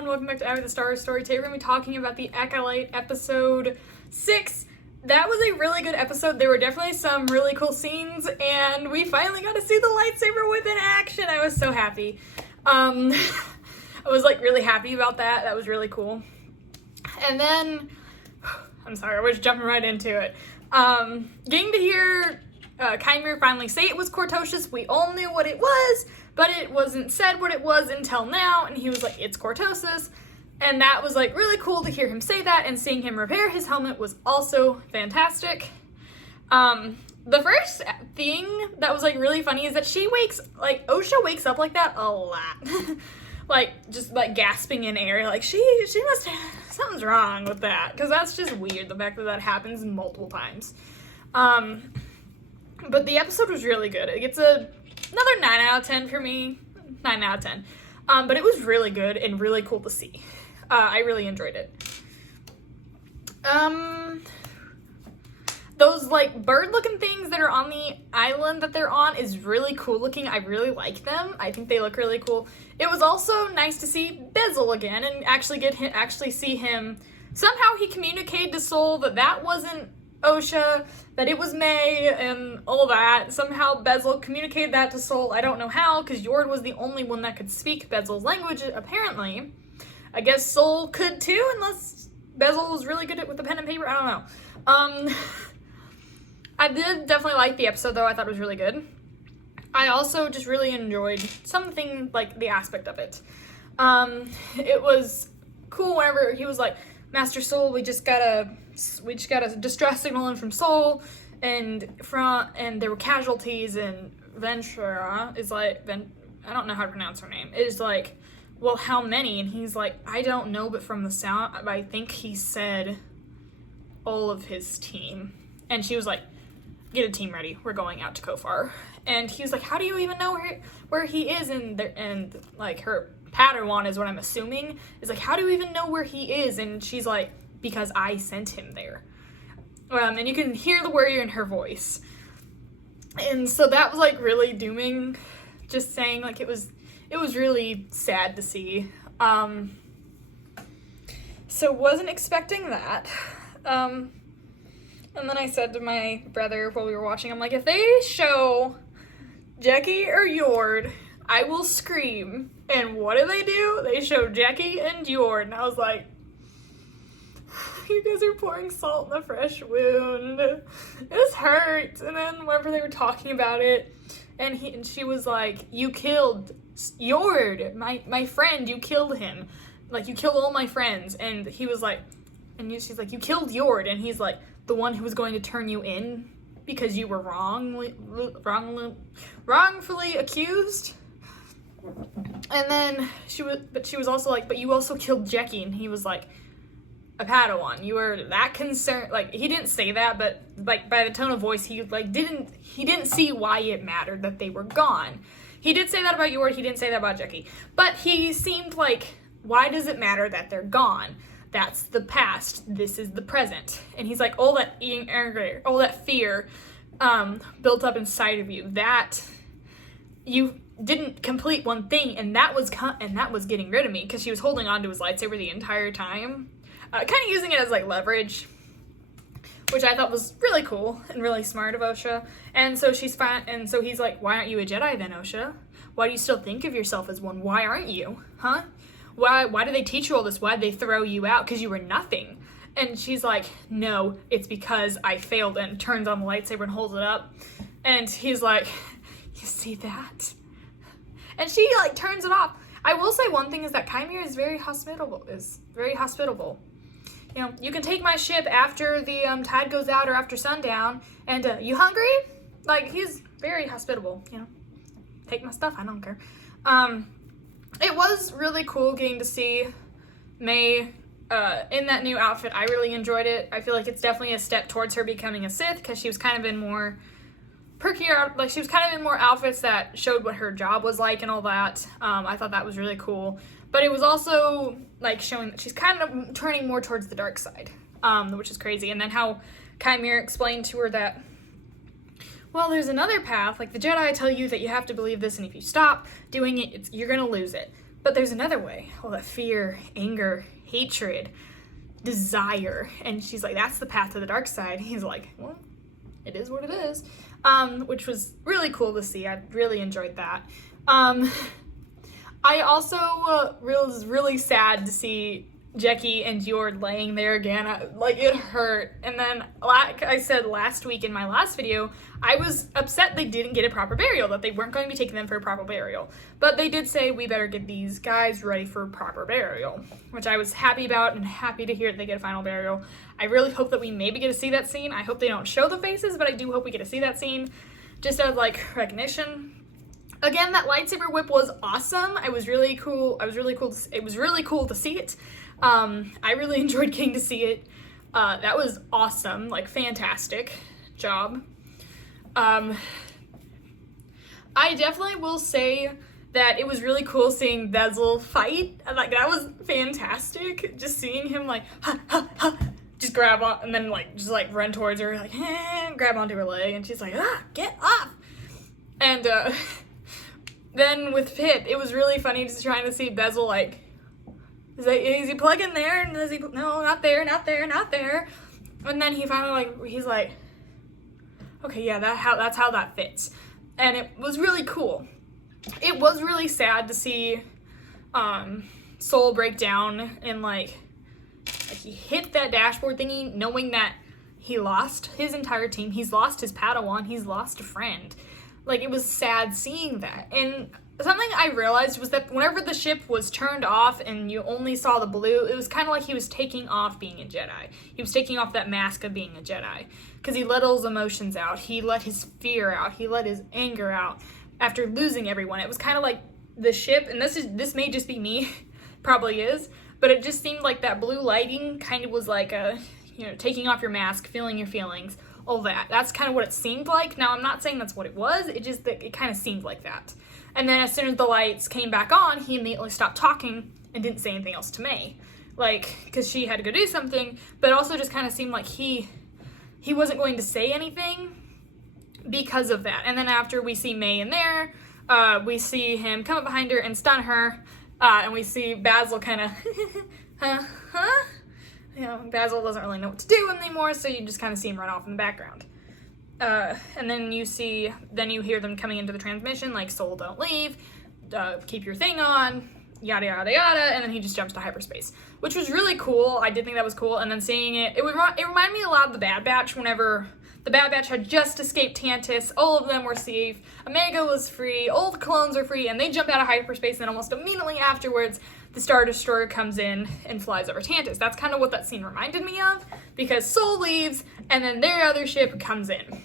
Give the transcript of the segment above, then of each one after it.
and welcome back to After the Stars Story. Today we're going to be talking about the Acolyte episode 6. That was a really good episode. There were definitely some really cool scenes, and we finally got to see the lightsaber whip in action. I was so happy. I was like really happy about that. That was really cool. And then, I'm sorry, I was jumping right into it. Getting to hear Chimera finally say it was Cortosis. We all knew what it was, but it wasn't said what it was until now, and he was like, it's Cortosis. And that was like really cool to hear him say that, and seeing him repair his helmet was also fantastic. The first thing that was like really funny is that Osha wakes up like that a lot. Like, just like gasping in air, like she must have, something's wrong with that, because that's just weird, the fact that that happens multiple times. But the episode was really good. It gets another 9 out of 10 for me. 9 out of 10. But it was really good and really cool to see. I really enjoyed it. Those like bird looking things that are on the island that they're on is really cool looking. I really like them. I think they look really cool. It was also nice to see Bezel again and actually see him. Somehow he communicated to Sol that wasn't Osha, that it was May and all that. Somehow Bezel communicated that to Sol. I don't know how, because Yord was the only one that could speak Bezel's language, apparently. I guess Sol could too, unless Bezel was really good with the pen and paper. I don't know. I did definitely like the episode, though. I thought it was really good. I also just really enjoyed something, like, the aspect of it. It was cool whenever he was like, Master Sol, we just got a distress signal in from Sol, and there were casualties, and Ventura is like, I don't know how to pronounce her name, is like, well, how many? And he's like, I don't know, but from the sound, I think he said all of his team. And she was like, get a team ready, we're going out to Kofar. And he was like, how do you even know where he is? And like, her Padawan is what I'm assuming, is like, how do you even know where he is? And she's like, because I sent him there. And you can hear the worry in her voice. And so that was like really dooming, just saying, like, it was really sad to see. So wasn't expecting that. And then I said to my brother while we were watching, I'm like, if they show Jackie or Yord, I will scream. And what do? They show Jackie and Yord. And I was like, you guys are pouring salt in a fresh wound. This hurts. And then whenever they were talking about it, and she was like, you killed Yord, my friend, you killed him. Like, you killed all my friends. And he was like, she's like, you killed Yord. And he's like, the one who was going to turn you in because you were wrongfully accused. And then she was also like, but you also killed Jackie. And he was like, a Padawan, you were that concerned. Like, he didn't say that, but like by the tone of voice, he didn't see why it mattered that they were gone. He did say that about Yord, he didn't say that about Jackie, but he seemed like, why does it matter that they're gone? That's the past, this is the present. And he's like, all that anger, all that fear built up inside of you, that you didn't complete one thing, and that was getting rid of me, because she was holding on to his lightsaber the entire time. Kind of using it as, like, leverage, which I thought was really cool and really smart of Osha. And so she's fine, and so he's like, why aren't you a Jedi then, Osha? Why do you still think of yourself as one? Why aren't you? Huh? Why do they teach you all this? Why did they throw you out? Because you were nothing. And she's like, no, it's because I failed, and turns on the lightsaber and holds it up. And he's like, you see that? And she, like, turns it off. I will say one thing is that Chimera is very hospitable. You know, you can take my ship after the tide goes out or after sundown, and you hungry? Like, he's very hospitable, you know. Take my stuff, I don't care. It was really cool getting to see May in that new outfit. I really enjoyed it. I feel like it's definitely a step towards her becoming a Sith, because she was kind of in more perkier, like, she was kind of in more outfits that showed what her job was like and all that. I thought that was really cool. But it was also, like, showing that she's kind of turning more towards the dark side, which is crazy. And then how Chimera explained to her that, well, there's another path. Like, the Jedi tell you that you have to believe this, and if you stop doing it, you're going to lose it. but there's another way. All that fear, anger, hatred, desire. And she's like, that's the path to the dark side. He's like, well, it is what it is. Which was really cool to see. I really enjoyed that. I also was really sad to see Jackie and Jord laying there again. Like, it hurt. And then, like I said last week in my last video, I was upset they didn't get a proper burial, that they weren't going to be taking them for a proper burial. But they did say, we better get these guys ready for proper burial, which I was happy about and happy to hear that they get a final burial. I really hope that we maybe get to see that scene. I hope they don't show the faces, but I do hope we get to see that scene just as, like, recognition. Again, that lightsaber whip was awesome. It was really cool to see it. I really enjoyed getting to see it. That was awesome, like, fantastic job. I definitely will say that it was really cool seeing Bezel fight. Like, that was fantastic. Just seeing him, like, just grab on, and then, like, just, like, run towards her, like, grab onto her leg, and she's like, get off! And, then with Pip, it was really funny just trying to see Bezel, like, is he plugging there? And is he, no, not there, not there, not there. And then he finally, like, he's like, okay, yeah, that's how that fits. And it was really cool. It was really sad to see Soul break down and, like he hit that dashboard thingy knowing that he lost his entire team. He's lost his Padawan. He's lost a friend. Like, it was sad seeing that. And something I realized was that whenever the ship was turned off and you only saw the blue, it was kind of like he was taking off being a Jedi. He was taking off that mask of being a Jedi. Because he let all his emotions out. He let his fear out. He let his anger out after losing everyone. It was kind of like the ship, and this may just be me, probably is, but it just seemed like that blue lighting kind of was like taking off your mask, feeling your feelings, all that. That's kind of what it seemed like. Now, I'm not saying that's what it was. It kind of seemed like that. And then as soon as the lights came back on, he immediately stopped talking and didn't say anything else to May. Like, because she had to go do something, but it also just kind of seemed like he wasn't going to say anything because of that. And then after we see May in there, we see him come up behind her and stun her, and we see Basil kind of, Basil doesn't really know what to do anymore, so you just kind of see him run off in the background. And then you hear them coming into the transmission, like, Soul, don't leave, keep your thing on, yada, yada, yada, and then he just jumps to hyperspace, which was really cool. I did think that was cool, and then seeing it reminded me a lot of the Bad Batch whenever the Bad Batch had just escaped Tantus, all of them were safe, Omega was free, all the clones were free, and they jumped out of hyperspace, and then almost immediately afterwards, the Star Destroyer comes in and flies over Tantus. That's kind of what that scene reminded me of, because Soul leaves, and then their other ship comes in.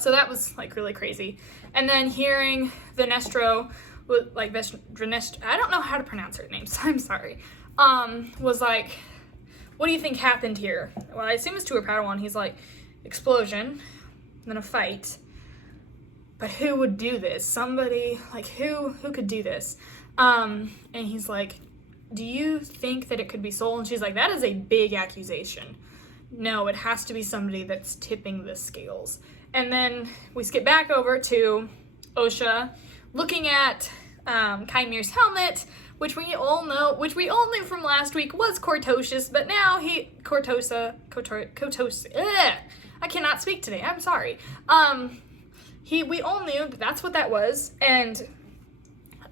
So that was, like, really crazy. And then hearing the Nestro, like, I don't know how to pronounce her name, so I'm sorry, was like, what do you think happened here? Well, I assume it's to her Padawan. He's like, explosion, then a fight. But who would do this? Somebody, like, who could do this? And he's like, do you think that it could be Soul? And she's like, that is a big accusation. No, it has to be somebody that's tipping the scales. And then we skip back over to Osha looking at Kymir's helmet, which we all knew from last week was Cortosius, but now Cortosa, I cannot speak today, I'm sorry. We all knew that that's what that was, and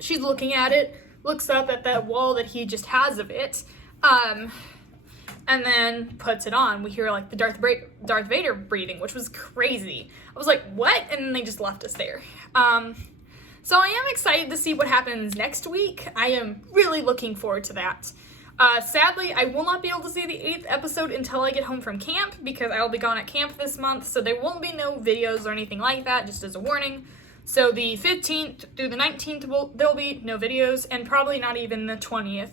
she's looking at it, looks up at that wall that he just has of it, and then puts it on. We hear, like, the Darth Vader breathing, which was crazy. I was like, what? And then they just left us there. So I am excited to see what happens next week. I am really looking forward to that. Sadly, I will not be able to see the 8th episode until I get home from camp, because I will be gone at camp this month, so there won't be no videos or anything like that, just as a warning. So the 15th through the 19th, there'll be no videos, and probably not even the 20th.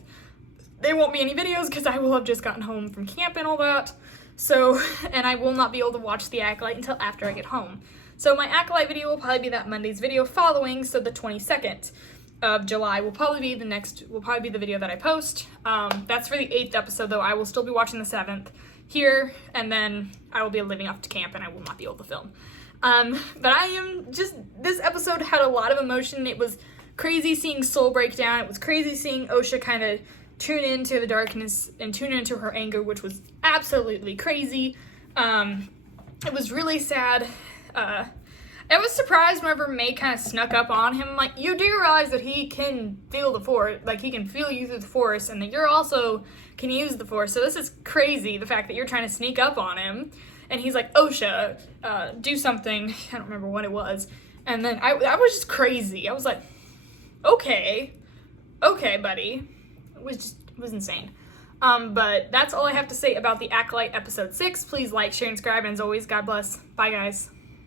There won't be any videos because I will have just gotten home from camp and all that. So, and I will not be able to watch the Acolyte until after I get home. So my Acolyte video will probably be that Monday's video following, so the 22nd of July will probably be the video that I post. That's for the 8th episode, though. I will still be watching the 7th here, and then I will be leaving off to camp, and I will not be able to film. But this episode had a lot of emotion. It was crazy seeing Soul break down. It was crazy seeing Osha kind of tune into the darkness and tune into her anger, which was absolutely crazy. It was really sad. I was surprised whenever May kind of snuck up on him. Like, you do realize that he can feel the Force, like, he can feel you through the Force, and that you're also can use the Force. So this is crazy, the fact that you're trying to sneak up on him. And he's like, Osha, do something. I don't remember what it was. And then I was just crazy. I was like, okay, buddy. It was insane. But that's all I have to say about the Acolyte episode 6. Please like, share, and subscribe. And as always, God bless. Bye, guys.